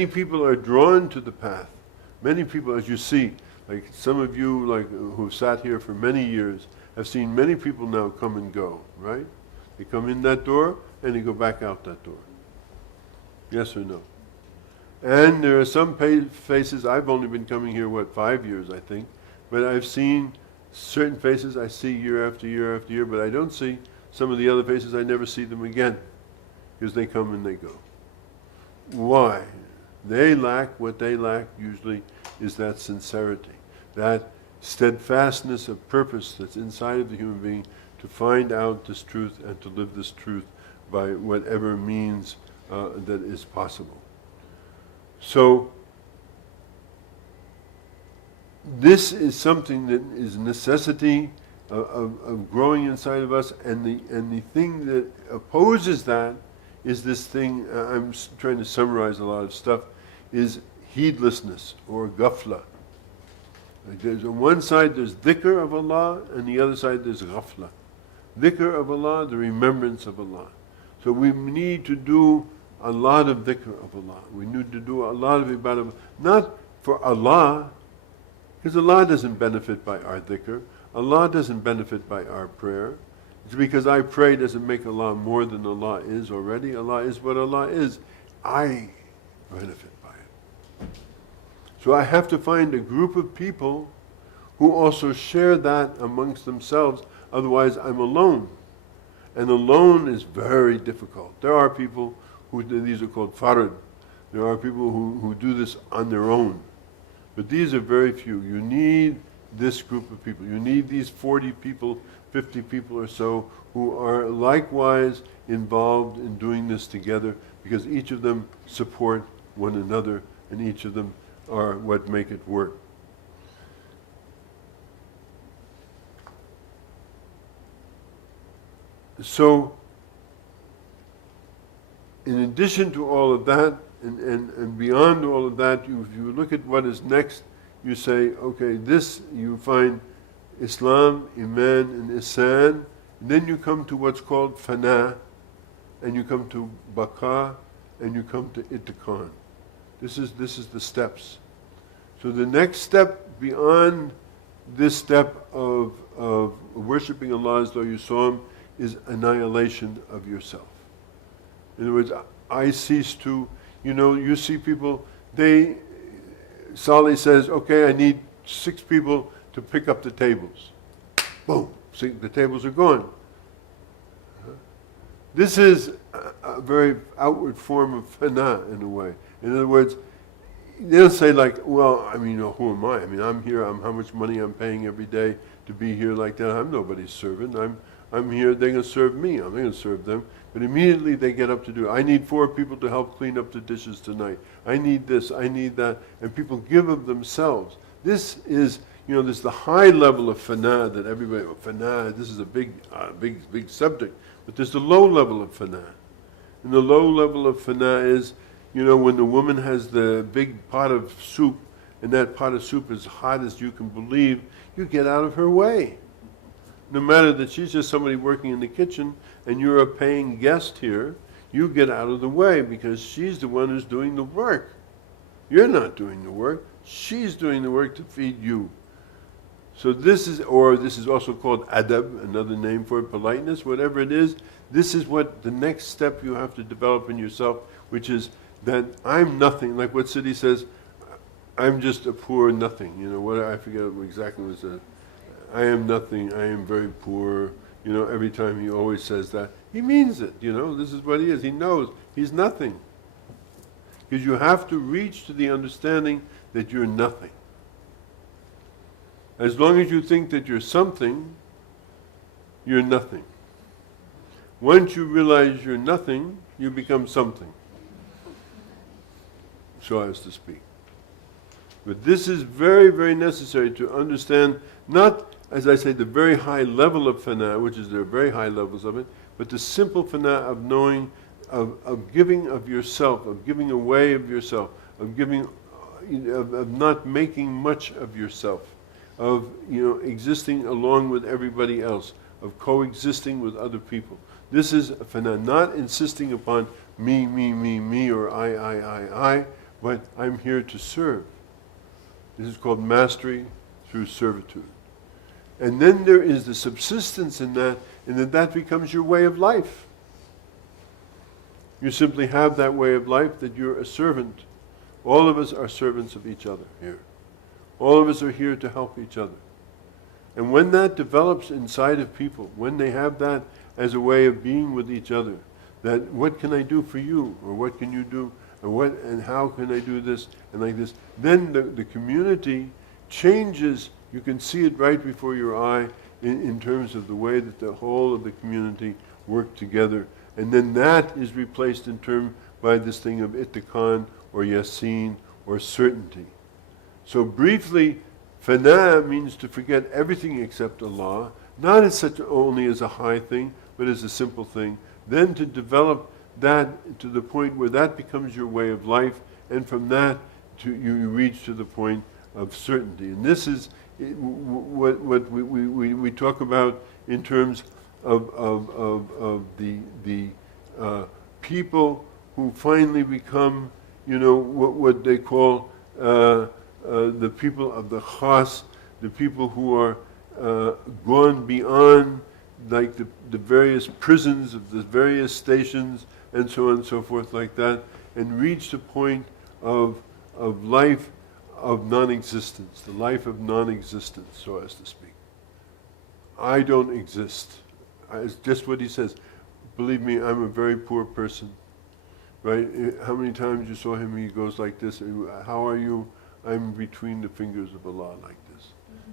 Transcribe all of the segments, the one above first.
Many people are drawn to the path. Many people, as you see, like some of you who've sat here for many years, have seen many people now come and go, right? They come in that door and they go back out that door. Yes or no? And there are some faces, I've only been coming here, 5 years I think, but I've seen certain faces I see year after year after year, but I don't see some of the other faces, I never see them again, because they come and they go. Why? What they lack usually is that sincerity, that steadfastness of purpose that's inside of the human being to find out this truth and to live this truth by whatever means that is possible. So, this is something that is a necessity of growing inside of us, and the thing that opposes that is this thing, I'm trying to summarize a lot of stuff, is heedlessness or ghafla. There's on one side there's dhikr of Allah, and the other side there's ghafla. Dhikr of Allah, the remembrance of Allah. So we need to do a lot of dhikr of Allah. We need to do a lot of ibadah, not for Allah, because Allah doesn't benefit by our dhikr. Allah doesn't benefit by our prayer. It's because I pray doesn't make Allah more than Allah is already. Allah is what Allah is. I benefit by it. So I have to find a group of people who also share that amongst themselves, otherwise I'm alone. And alone is very difficult. There are people who, these are called farad. There are people who do this on their own. But these are very few. You need this group of people. You need these 40 people, 50 people or so, who are likewise involved in doing this together, because each of them support one another, and each of them are what make it work. So, in addition to all of that, and beyond all of that, if you look at what is next, you say, okay, this, you find Islam, Iman, and Ihsan, and then you come to what's called Fana, and you come to Baqa, and you come to Ittiqan. This is the steps. So the next step beyond this step of worshipping Allah as though you saw Him is annihilation of yourself. In other words, I cease to, you see people, Salih says, okay, I need 6 people to pick up the tables. Boom, see, the tables are gone. This is a very outward form of fana in a way. In other words, they don't say like, well, who am I? I'm here, how much money I'm paying every day to be here like that. I'm nobody's servant. I'm here, they're going to serve me. I'm going to serve them. But immediately they get up to do it. I need 4 people to help clean up the dishes tonight. I need this, I need that. And people give of themselves. This is, there's the high level of fana that everybody, fana, this is a big subject. But there's the low level of fana. And the low level of fana is, when the woman has the big pot of soup, and that pot of soup is hot as you can believe, you get out of her way. No matter that she's just somebody working in the kitchen and you're a paying guest here, you get out of the way because she's the one who's doing the work. You're not doing the work. She's doing the work to feed you. So this is also called adab, another name for it, politeness, whatever it is. This is what the next step you have to develop in yourself, which is that I'm nothing. Like what Siddhi says, I'm just a poor nothing. I forget exactly what it says. I am nothing, I am very poor. Every time he always says that, he means it. This is what he is. He knows he's nothing. Because you have to reach to the understanding that you're nothing. As long as you think that you're something, you're nothing. Once you realize you're nothing, you become something, so as to speak. But this is very, very necessary to understand, not, as I say, the very high level of fana, which is there are very high levels of it, but the simple fana of knowing, of giving of yourself, of giving away of yourself, of giving, of not making much of yourself, of existing along with everybody else, of coexisting with other people. This is fana, not insisting upon me, or I, but I'm here to serve. This is called mastery through servitude. And then there is the subsistence in that, and then that becomes your way of life. You simply have that way of life that you're a servant. All of us are servants of each other here. All of us are here to help each other. And when that develops inside of people, when they have that as a way of being with each other, that what can I do for you, or what can you do, and how can I do this, and like this, then the community changes. You can see it right before your eye in terms of the way that the whole of the community work together. And then that is replaced in term by this thing of ittiqan, or yasin, or certainty. So briefly, fana means to forget everything except Allah, not as such only as a high thing, but as a simple thing. Then to develop that to the point where that becomes your way of life, and from that you reach to the point of certainty. And this is what we talk about in terms of the people who finally become, what they call the people of the khas, the people who are gone beyond like the various prisons of the various stations and so on and so forth like that, and reach the point of life of non-existence, the life of non-existence, so as to speak. I don't exist. It's just what he says. Believe me, I'm a very poor person, right? How many times you saw him, he goes like this, how are you? I'm between the fingers of Allah like this.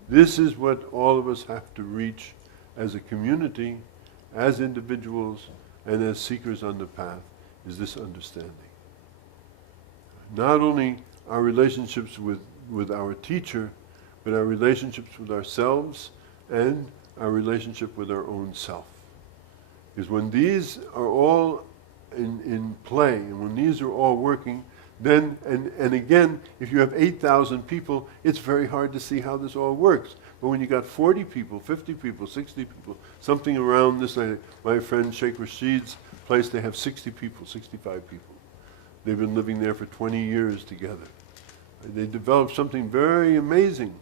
This is what all of us have to reach as a community, as individuals, and as seekers on the path, is this understanding. Not only our relationships with our teacher, but our relationships with ourselves and our relationship with our own self. Because when these are all in play, and when these are all working, then, and again, if you have 8,000 people, it's very hard to see how this all works. But when you got 40 people, 50 people, 60 people, something around this, my friend Sheikh Rashid's place, they have 60 people, 65 people. They've been living there for 20 years together. They developed something very amazing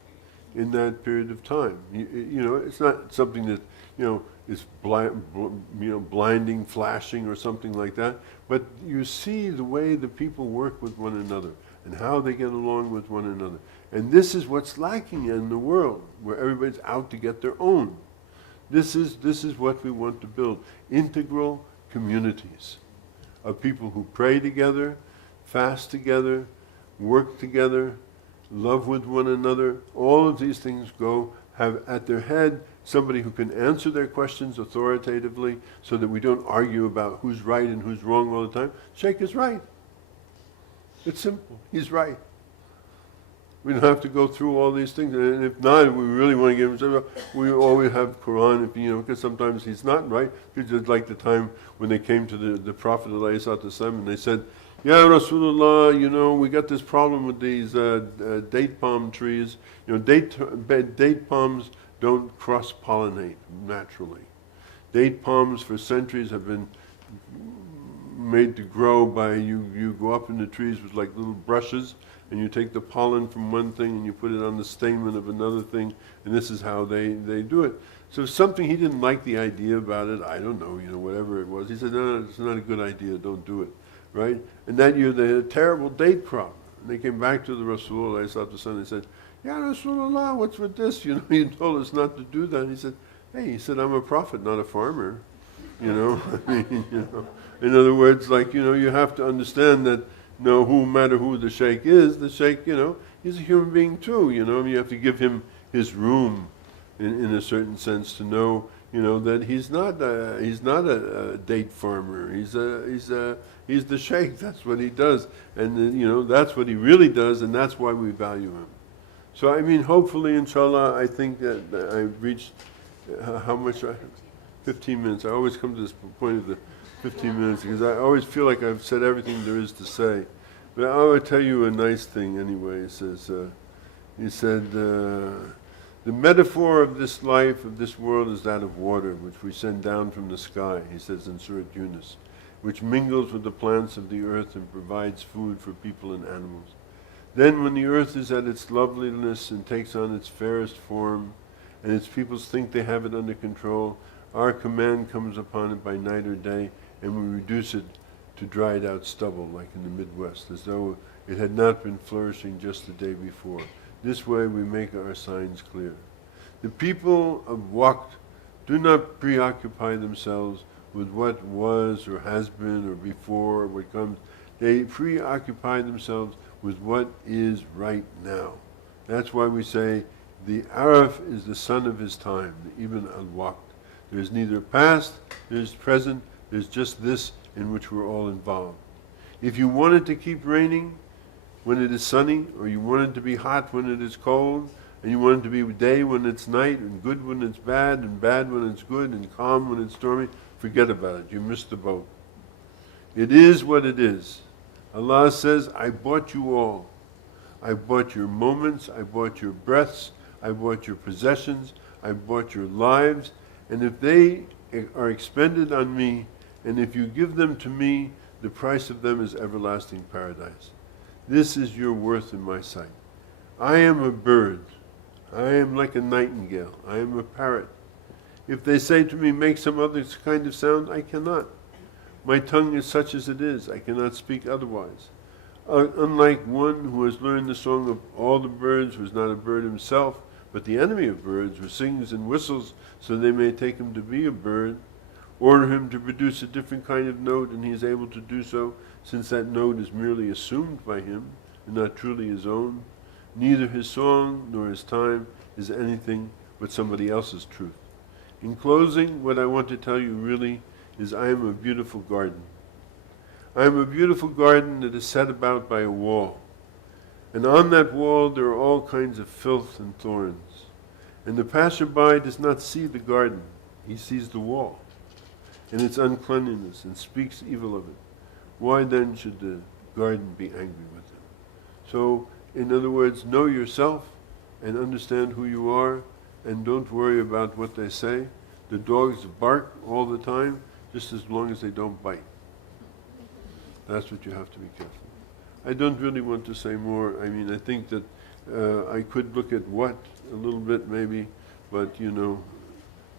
in that period of time. It's not something that, is blinding, flashing, or something like that. But you see the way the people work with one another and how they get along with one another. And this is what's lacking in the world, where everybody's out to get their own. This is what we want to build: integral communities of people who pray together, fast together, work together, love with one another. All of these things have at their head somebody who can answer their questions authoritatively, so that we don't argue about who's right and who's wrong all the time. Sheikh is right. It's simple. He's right. We don't have to go through all these things. And if not, if we really want to give him, we always have Quran, because sometimes he's not right. It's just like the time when they came to the Prophet ﷺ and they said, "Ya Rasulullah, we got this problem with these date palm trees. Date palms don't cross-pollinate naturally. Date palms for centuries have been made to grow by, you go up in the trees with like little brushes, and you take the pollen from one thing and you put it on the stamen of another thing, and this is how they do it." So something, he didn't like the idea about it, I don't know, whatever it was. He said, no, it's not a good idea, don't do it, right? And that year they had a terrible date crop. And they came back to the Rasul, and they said, "Ya Rasulullah, what's with this? You told us not to do that." And he said, "Hey," I'm a prophet, not a farmer. In other words, you have to understand that no matter who the sheikh is, the sheikh, he's a human being too, you have to give him his room in a certain sense to know, that he's not a date farmer. He's the sheikh. That's what he does, and that's what he really does, and that's why we value him. So hopefully, inshallah, I think that I've reached how much? 15 minutes. I always come to this point of the 15 minutes because I always feel like I've said everything there is to say. But I will tell you a nice thing anyway. He said, the metaphor of this life, of this world, is that of water, which we send down from the sky, he says in Surah Yunus. which mingles with the plants of the earth and provides food for people and animals. Then when the earth is at its loveliness and takes on its fairest form, and its peoples think they have it under control, our command comes upon it by night or day, and we reduce it to dried out stubble, like in the Midwest, as though it had not been flourishing just the day before. This way we make our signs clear. The people of Waqt do not preoccupy themselves with what was or has been or before or what comes. They preoccupy themselves with what is right now. That's why we say the Araf is the son of his time, the Ibn al-Waqt. There's neither past, there's present, there's just this in which we're all involved. If you want it to keep raining when it is sunny, or you want it to be hot when it is cold, and you want it to be day when it's night, and good when it's bad, and bad when it's good, and calm when it's stormy, forget about it. You missed the boat. It is what it is. Allah says, I bought you all. I bought your moments, I bought your breaths, I bought your possessions, I bought your lives, and if they are expended on me, and if you give them to me, the price of them is everlasting paradise. This is your worth in my sight. I am a bird. I am like a nightingale. I am a parrot. If they say to me, make some other kind of sound, I cannot. My tongue is such as it is. I cannot speak otherwise. Unlike one who has learned the song of all the birds, who is not a bird himself, but the enemy of birds, who sings and whistles so they may take him to be a bird, order him to produce a different kind of note, and he is able to do so, since that note is merely assumed by him and not truly his own. Neither his song nor his time is anything but somebody else's truth. In closing, what I want to tell you really is I am a beautiful garden. I am a beautiful garden that is set about by a wall. And on that wall there are all kinds of filth and thorns. And the passerby does not see the garden, he sees the wall and its uncleanliness and speaks evil of it. Why then should the garden be angry with him? So, in other words, know yourself and understand who you are, and don't worry about what they say. The dogs bark all the time, just as long as they don't bite. That's what you have to be careful. I don't really want to say more. I mean, I think that I could look at what a little bit maybe, but you know,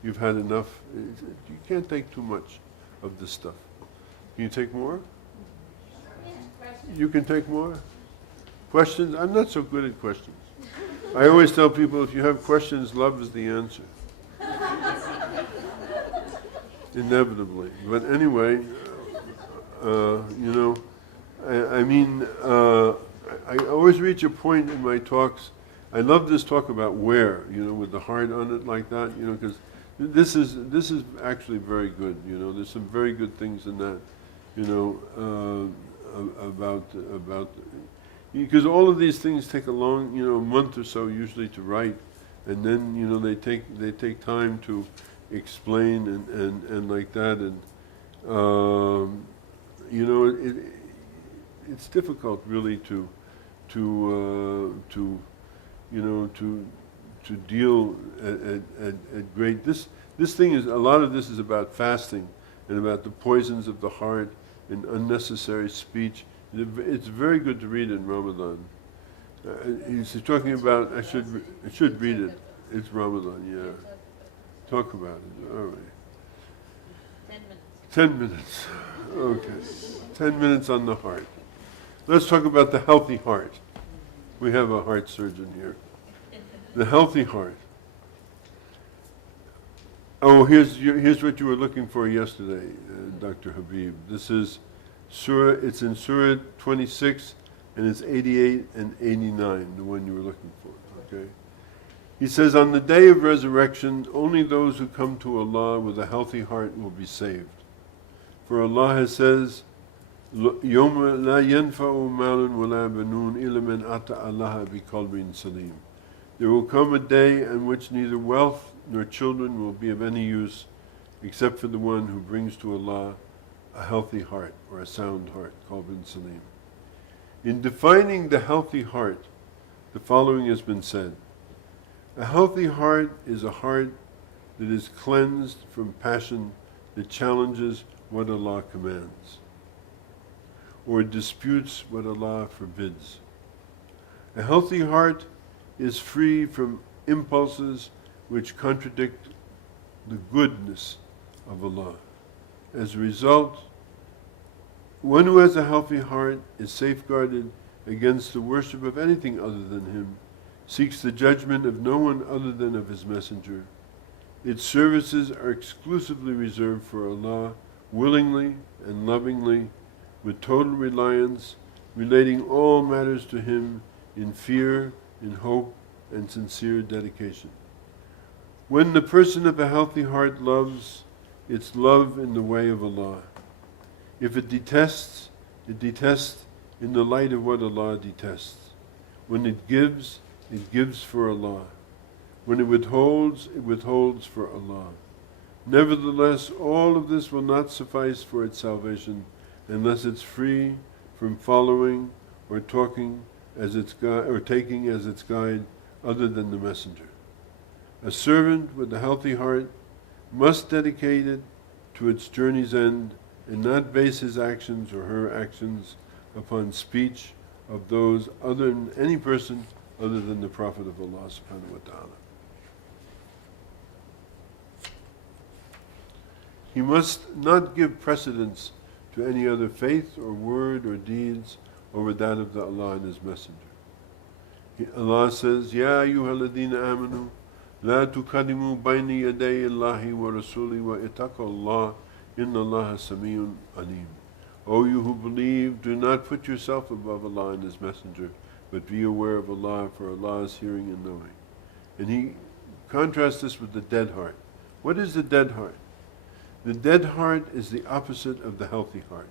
you've had enough. You can't take too much of this stuff. Can you take more? You can take more? Questions? I'm not so good at questions. I always tell people, if you have questions, love is the answer. Inevitably. But anyway, you know, I always reach a point in my talks. I love this talk about where, you know, with the heart on it like that, you know, because this is actually very good, you know. There's some very good things in that, you know, about because all of these things take a long, you know, a month or so usually to write, and then, you know, they take time to explain and like that, and you know, it's difficult really to you know, to deal at great. This thing is, a lot of this is about fasting and about the poisons of the heart and unnecessary speech. It's very good to read in Ramadan. He's talking about, I should read it. It's Ramadan, yeah. Talk about it, all right. 10 minutes. 10 minutes, okay. 10 minutes on the heart. Let's talk about the healthy heart. We have a heart surgeon here. The healthy heart. Oh, here's what you were looking for yesterday, Dr. Habib. This is Surah, it's in Surah 26, and it's 88 and 89, the one you were looking for, okay? He says, on the day of resurrection, only those who come to Allah with a healthy heart will be saved. For Allah says, يَوْمَ لَا يَنْفَعُ مَالٌ وَلَا بَنُونَ إِلَّا مَنْ أَتَى اللَّهَ بِقَلْبٍ سَلِيمٍ. There will come a day in which neither wealth nor children will be of any use except for the one who brings to Allah a healthy heart, or a sound heart, qalbin salim. In defining the healthy heart, the following has been said. A healthy heart is a heart that is cleansed from passion, that challenges what Allah commands, or disputes what Allah forbids. A healthy heart is free from impulses which contradict the goodness of Allah. As a result, one who has a healthy heart is safeguarded against the worship of anything other than Him, seeks the judgment of no one other than of His Messenger. Its services are exclusively reserved for Allah, willingly and lovingly, with total reliance, relating all matters to Him in fear, in hope, and sincere dedication. When the person of a healthy heart loves, it's love in the way of Allah. If it detests in the light of what Allah detests. When it gives for Allah. When it withholds for Allah. Nevertheless, all of this will not suffice for its salvation unless it's free from following or taking as its guide other than the Messenger. A servant with a healthy heart must dedicate it to its journey's end and not base his actions or her actions upon speech of those other than any person other than the Prophet of Allah subhanahu wa ta'ala. He must not give precedence to any other faith or word or deeds over that of Allah and His Messenger. Allah says, Ya ayyuhalladhina amanu, la tukadimu bayni yaday Allahi wa rasuli wa ittaqullah, inna Allaha samiyun alim. O you who believe, do not put yourself above Allah and His Messenger, but be aware of Allah, for Allah is hearing and knowing. And He contrasts this with the dead heart. What is the dead heart? The dead heart is the opposite of the healthy heart.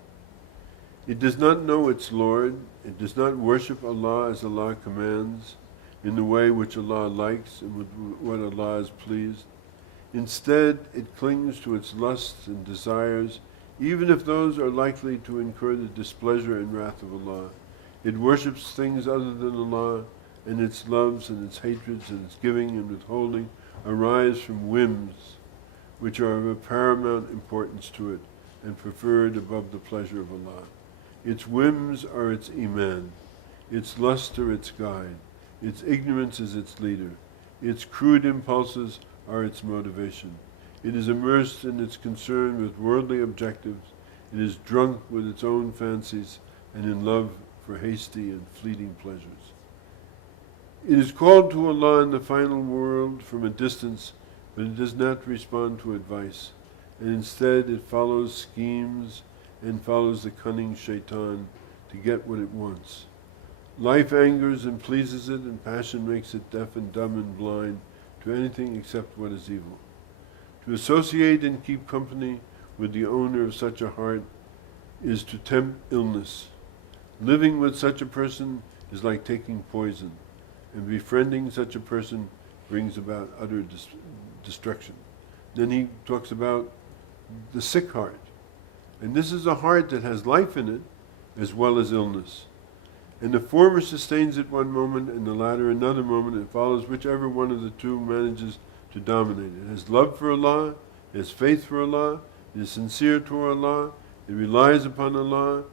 It does not know its Lord, it does not worship Allah as Allah commands, in the way which Allah likes and with what Allah is pleased. Instead, it clings to its lusts and desires, even if those are likely to incur the displeasure and wrath of Allah. It worships things other than Allah, and its loves and its hatreds and its giving and withholding arise from whims, which are of a paramount importance to it and preferred above the pleasure of Allah. Its whims are its iman, its lust are its guide, its ignorance is its leader, its crude impulses are its motivation. It is immersed in its concern with worldly objectives, it is drunk with its own fancies and in love for hasty and fleeting pleasures. It is called to Allah in the final world from a distance, but it does not respond to advice, and instead it follows schemes and follows the cunning shaitan to get what it wants. Life angers and pleases it, and passion makes it deaf and dumb and blind to anything except what is evil. To associate and keep company with the owner of such a heart is to tempt illness. Living with such a person is like taking poison, and befriending such a person brings about utter destruction. Then he talks about the sick heart. And this is a heart that has life in it as well as illness. And the former sustains it one moment and the latter another moment. It follows whichever one of the two manages to dominate. It has love for Allah, it has faith for Allah, it is sincere to Allah, it relies upon Allah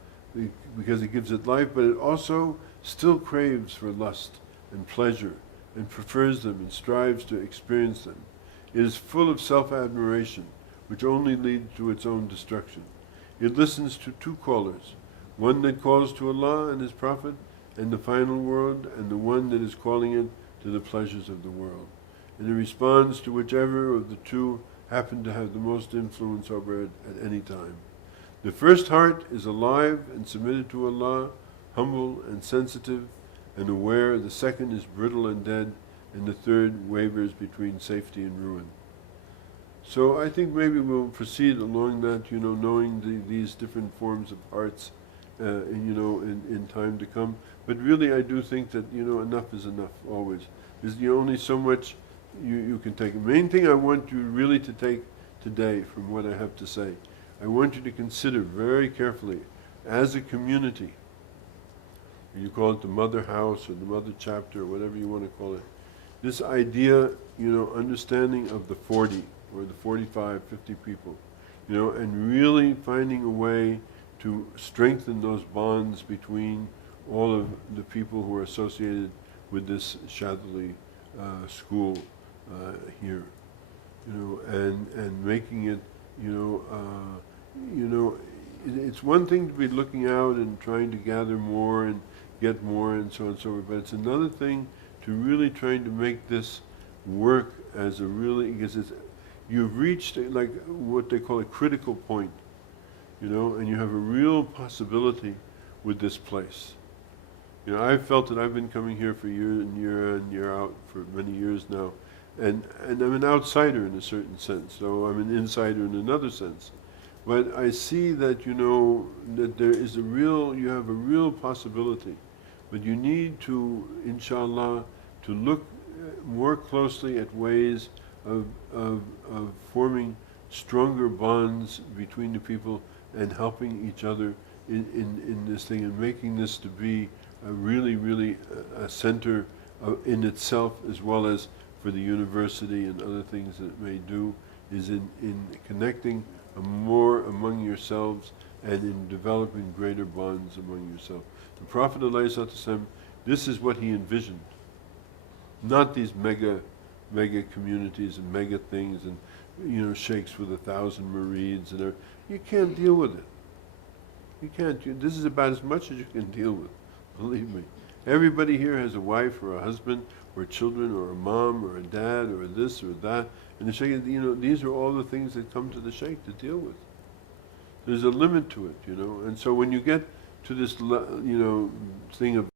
because it gives it life, but it also still craves for lust and pleasure and prefers them and strives to experience them. It is full of self-admiration, which only leads to its own destruction. It listens to two callers, one that calls to Allah and His Prophet and the final world, and the one that is calling it to the pleasures of the world. And it responds to whichever of the two happen to have the most influence over it at any time. The first heart is alive and submitted to Allah, humble and sensitive and aware. The second is brittle and dead, and the third wavers between safety and ruin. So I think maybe we'll proceed along that, knowing these different forms of hearts, in time to come. But really, I do think that enough is enough. Always, there's only so much you can take. The main thing I want you really to take today from what I have to say, I want you to consider very carefully, as a community. You call it the mother house or the mother chapter or whatever you want to call it. This idea, understanding of the 40 or the 45, 50 people. and really finding a way to strengthen those bonds between all of the people who are associated with this Shadli school here, and making it, it's one thing to be looking out and trying to gather more and get more and so on and so forth, but it's another thing to really trying to make this work as a really, because you've reached like what they call a critical point, and you have a real possibility with this place. I've felt that I've been coming here for year in, year out for many years now, and I'm an outsider in a certain sense, so I'm an insider in another sense. But I see that, that there is you have a real possibility, but you need to, inshallah, to look more closely at ways of forming stronger bonds between the people and helping each other in this thing, and making this to be a really a center in itself, as well as for the university and other things that it may do, is in connecting more among yourselves and in developing greater bonds among yourselves. The Prophet ﷺ, this is what he envisioned. Not these mega communities and mega things and sheikhs with 1,000 murids and you can't deal with it. You can't. This is about as much as you can deal with. Believe me. Everybody here has a wife or a husband or children or a mom or a dad or this or that. And the sheikh, these are all the things that come to the sheikh to deal with. There's a limit to it, And so when you get to this, thing of